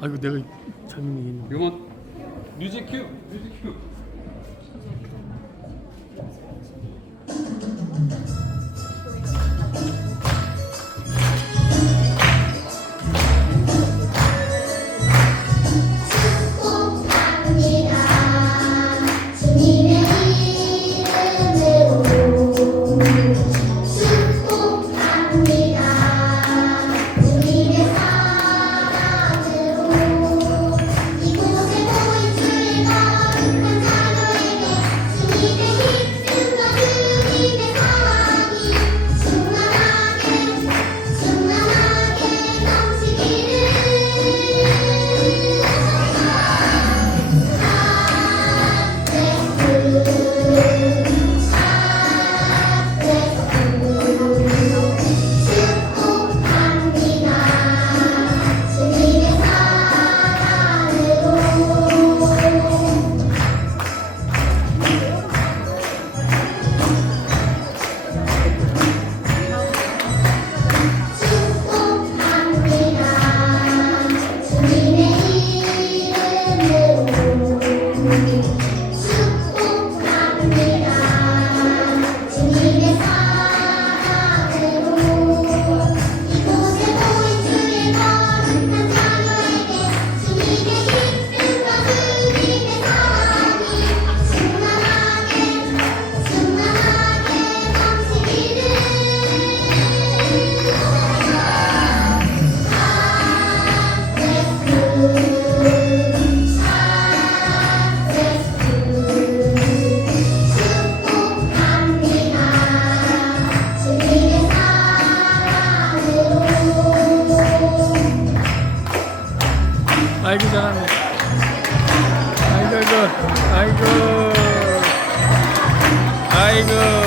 아이고 내가 잘못 얘기했네. 요만 뮤직 큐! 뮤직 큐! 아이고 잘하네. 아이고 아이고 아이고. 아이고.